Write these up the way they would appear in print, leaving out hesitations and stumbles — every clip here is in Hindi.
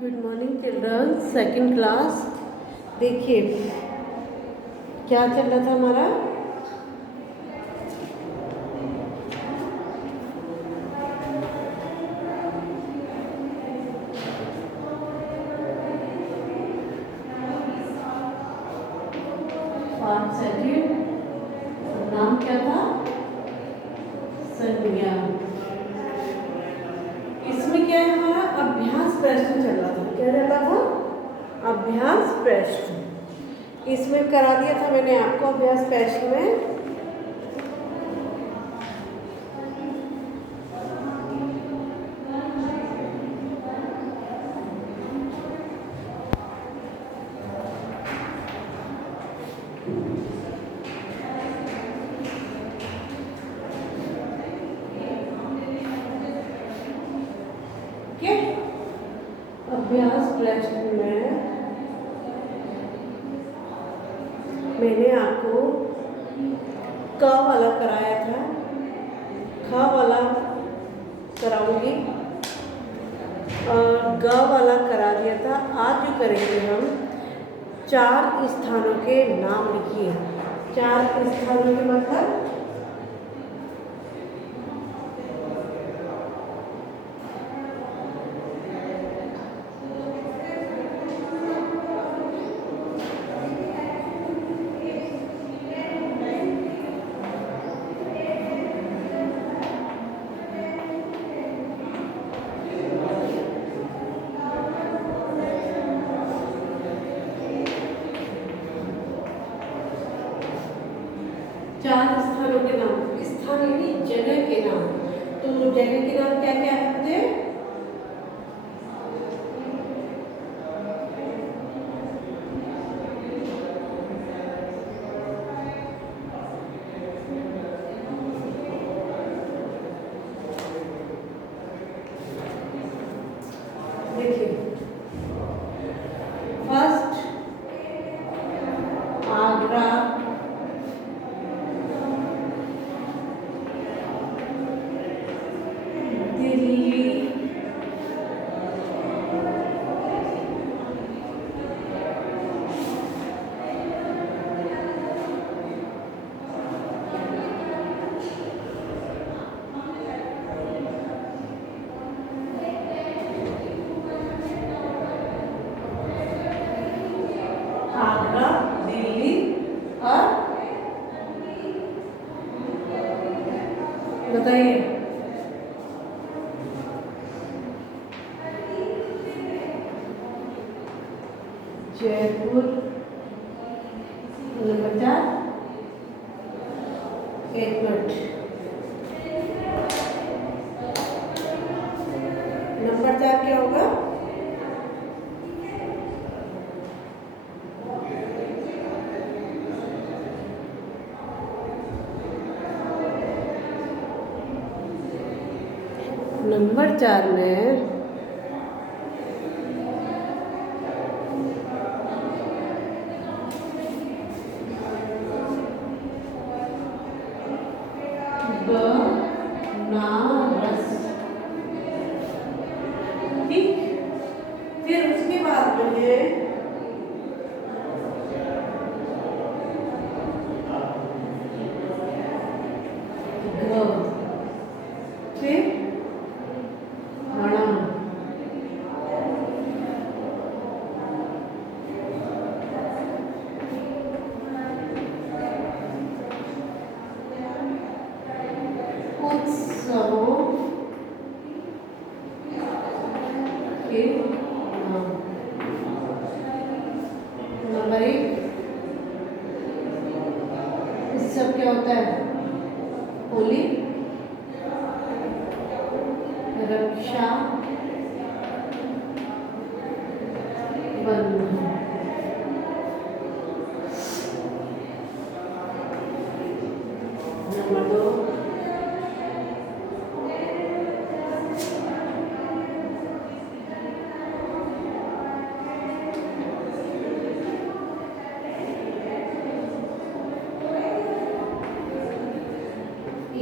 Good morning children, second class. देखिए क्या चल रहा था हमारा। नाम क्या था? संज्ञा। इसमें क्या है, हमारा अभ्यास प्रश्न चल रहा था। क्या चल रहा था? अभ्यास प्रश्न। इसमें करा दिया था मैंने आपको अभ्यास प्रश्न में अभ्यास प्रश्न में मैंने आपको क वाला कराया था, ख वाला कराऊंगी और ग वाला करा दिया था। आज जो करेंगे हम 4 स्थानों के नाम लिखिए। 4 स्थानों के मतलब स्थानों के नाम। स्थान यानी जगह के नाम। तो जगह के नाम क्या क्या होते हैं? देखिए, फर्स्ट आगरा, बताइए। जयपुर नंबर 4। एक मिनट, नंबर 4 क्या होगा? नंबर 4 में बनारस। ठीक, फिर उसके बाद में है फिर नंबर 1 इस सब क्या होता है? होली, रक्षा बंधन। नंबर 2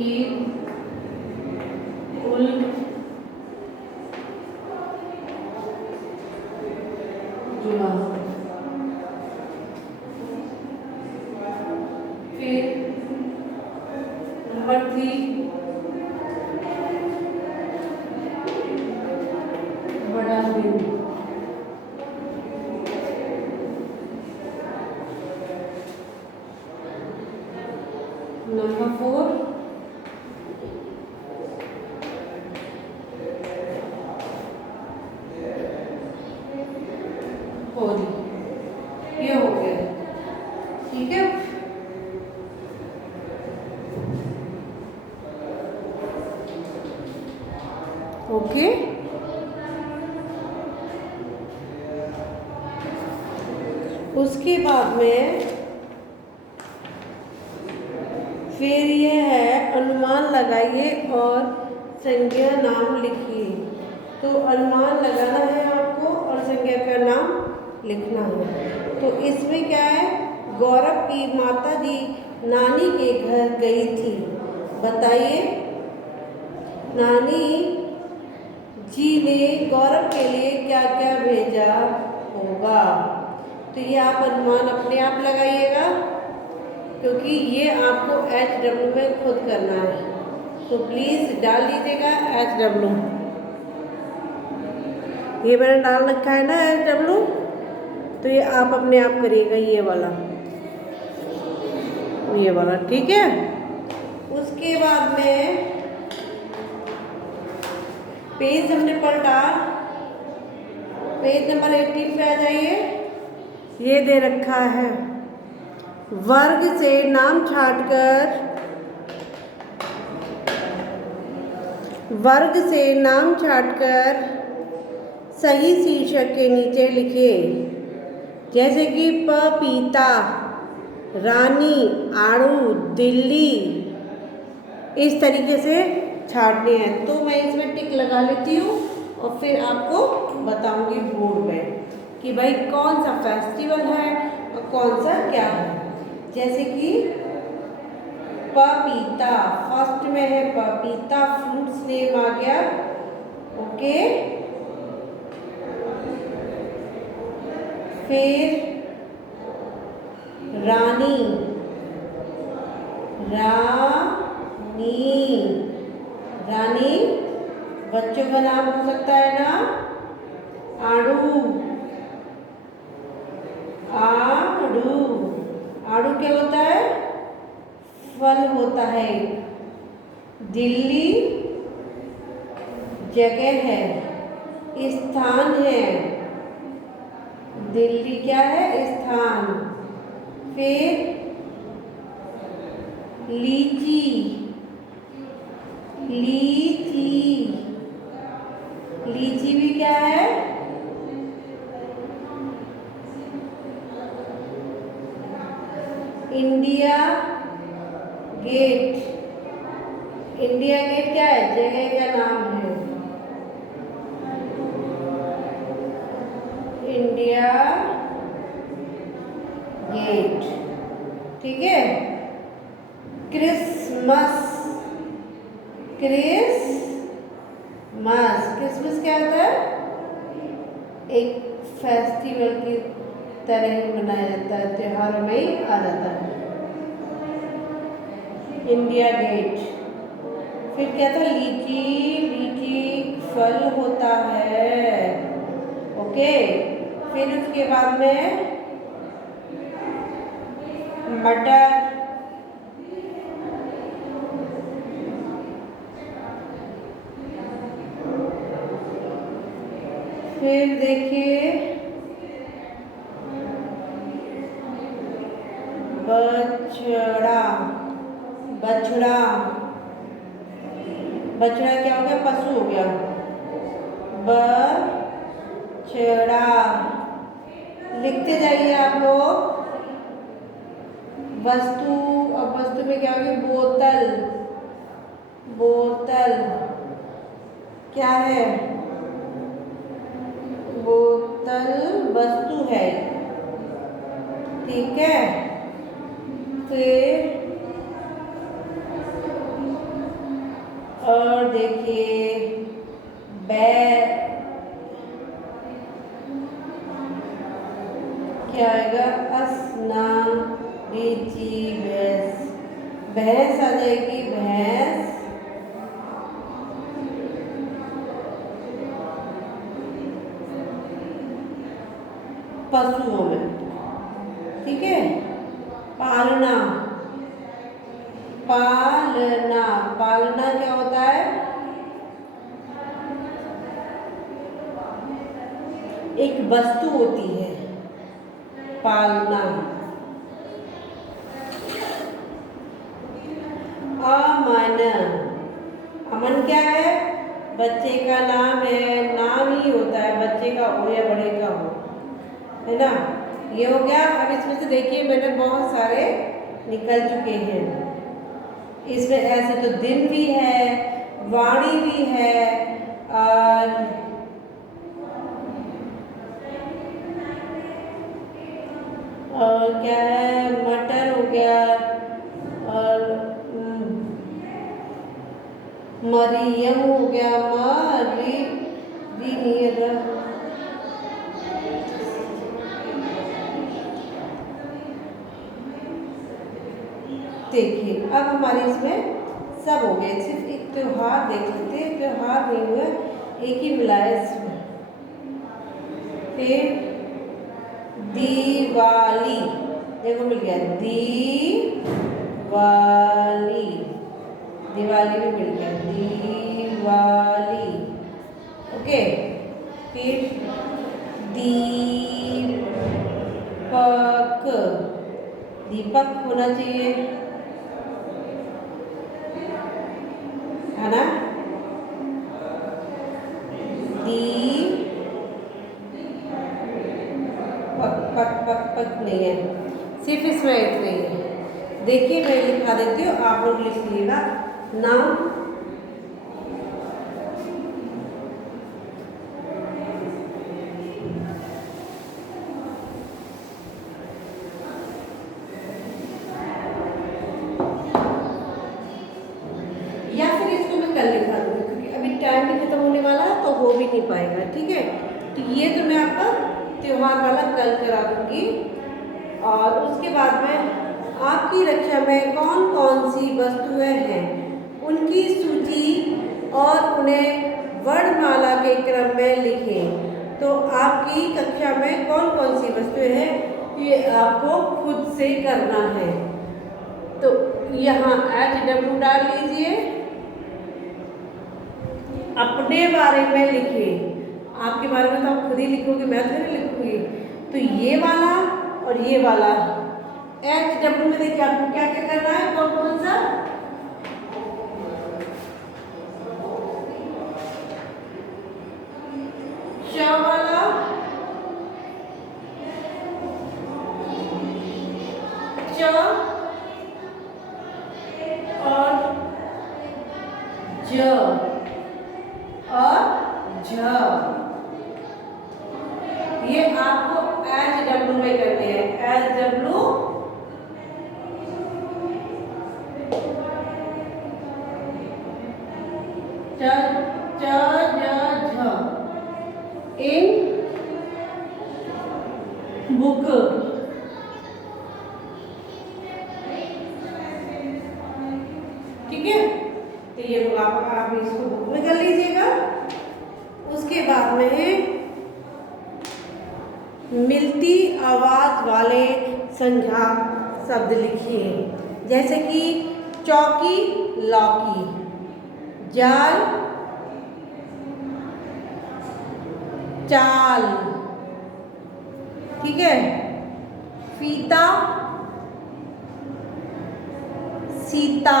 ईद उल फिर नंबर 3 बड़ा बिंदु। नंबर 4 होली। ये हो गया, ठीक है। ओके, उसके बाद में फिर ये है अनुमान लगाइए और संज्ञा नाम लिखिए। तो अनुमान लगाना है आपको और संज्ञा का नाम लिखना है। तो इसमें क्या है, गौरव की माता जी नानी के घर गई थी। बताइए, नानी जी ने गौरव के लिए क्या क्या भेजा होगा। तो ये आप अनुमान अपने आप लगाइएगा, क्योंकि ये आपको HW में खुद करना है। तो प्लीज़ डाल दीजिएगा HW। ये मैंने डाल रखा है ना HW, तो ये आप अपने आप करिएगा, ये वाला, ठीक है। उसके बाद में पेज हमने पलटा, पेज नंबर 18 पे आ जाइए। ये दे रखा है, वर्ग से नाम छांटकर सही शीर्षक के नीचे लिखिए। जैसे कि पपीता, रानी, आड़ू, दिल्ली, इस तरीके से छांटने हैं। तो मैं इसमें टिक लगा लेती हूँ और फिर आपको बताऊंगी बोर्ड में कि भाई कौन सा फेस्टिवल है और कौन सा क्या है। जैसे कि पपीता, फर्स्ट में है पपीता, फ्रूट्स नेम आ गया। ओके, फिर रानी, रानी बच्चों का नाम हो सकता है ना। आड़ू, आड़ू क्या होता है, फल होता है। दिल्ली जगह है, स्थान है। दिल्ली क्या है, स्थान। फिर लीची, लीची भी क्या है, इंडिया गेट, इंडिया गेट क्या है, जगह का नाम है। इंडिया गेट, ठीक है। क्रिसमस, क्रिसमस क्या होता है, एक फेस्टिवल की तरह ही मनाया जाता है, त्योहारों में ही आ जाता है। इंडिया गेट, फिर क्या था, लीची फल होता है। ओके, फिर उसके बाद में मटर, फिर देखिए बछड़ा क्या हो गया, पशु हो गया। बछड़ा लिखते जाइए आप लोग। वस्तु, अब वस्तु में क्या होगी, बोतल क्या है, बोतल वस्तु है, ठीक है। फिर और देखिए क्या आएगा? असना रीची भैंस, भैंस आ जाएगी, भैंस। पशुओं में, ठीक है। पालना, पालना, पालना क्या होता है? एक वस्तु होती है पालना। अमन, अमन क्या है? बच्चे का नाम है, नाम ही होता है, बच्चे का हो या बड़े का हो, है ना। ये हो गया। अब इसमें से देखिए मैंने बहुत सारे निकल चुके हैं। इसमें ऐसे तो दिन भी है, वाणी भी है, और क्या है, मटर हो गया, और मरियम हो गया, देखिए अब हमारे इसमें सब हो गए। सिर्फ एक त्योहार देख लेते हैं, त्योहार नहीं हुआ, एक ही मिला है इसमें। फिर दिवाली, देखो मिल गया, दिवाली, दिवाली भी मिल गया, दिवाली। ओके। फिर दीपक, दीपक होना चाहिए, है ना। पक नहीं है, सिर्फ इसमें इतना ही है। देखिए मैं लिखा देती हूँ, आप लोग लिख लीजिएगा। नाम, या फिर इसको मैं कल लिखा दूँगी क्योंकि अभी टाइम भी खत्म होने वाला है तो हो भी नहीं पाएगा, ठीक है। तो ये तो मैं आपका त्योहार वाला कल करा दूँगी। और उसके बाद में आपकी रक्षा में कौन कौन सी वस्तुएं हैं उनकी सूची और उन्हें वर्णमाला के क्रम में लिखें। तो आपकी कक्षा में कौन कौन सी वस्तुएं हैं ये आपको खुद से करना है। तो यहाँ HW डाल लीजिए, अपने बारे में लिखिए। आपके बारे में तो आप खुद ही लिखोगे, मैं तो नहीं लिखूंगी। तो ये वाला और ये वाला HW में देखिए आपको क्या क्या करना है, कौन कौन सा। श वाला, च और ज और झ, ये आपको HW में करने हैं। HW च च ज झ, इन बुक, ठीक है। तो ये लोग आप इसको बुक में कर लीजिएगा। उसके बाद में मिलती आवाज वाले संज्ञा शब्द लिखिए, जैसे कि चौकी, लौकी, जाल, चाल, ठीक है। फीता, सीता,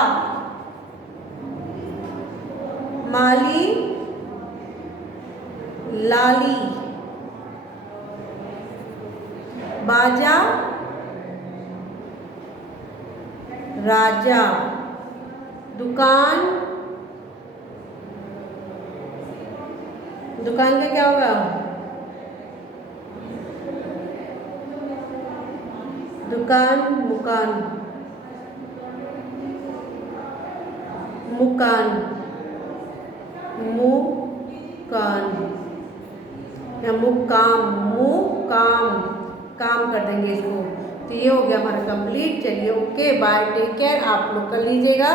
माली, लाली, बाजा, राजा, दुकान, दुकान का क्या होगा, दुकान, मुकान, मुकान, मुकान या मुकाम, मुकाम, काम कर देंगे इसको। तो ये हो गया हमारा कंप्लीट। चलिए ओके बाय, टेक केयर। आप लोग कर लीजिएगा।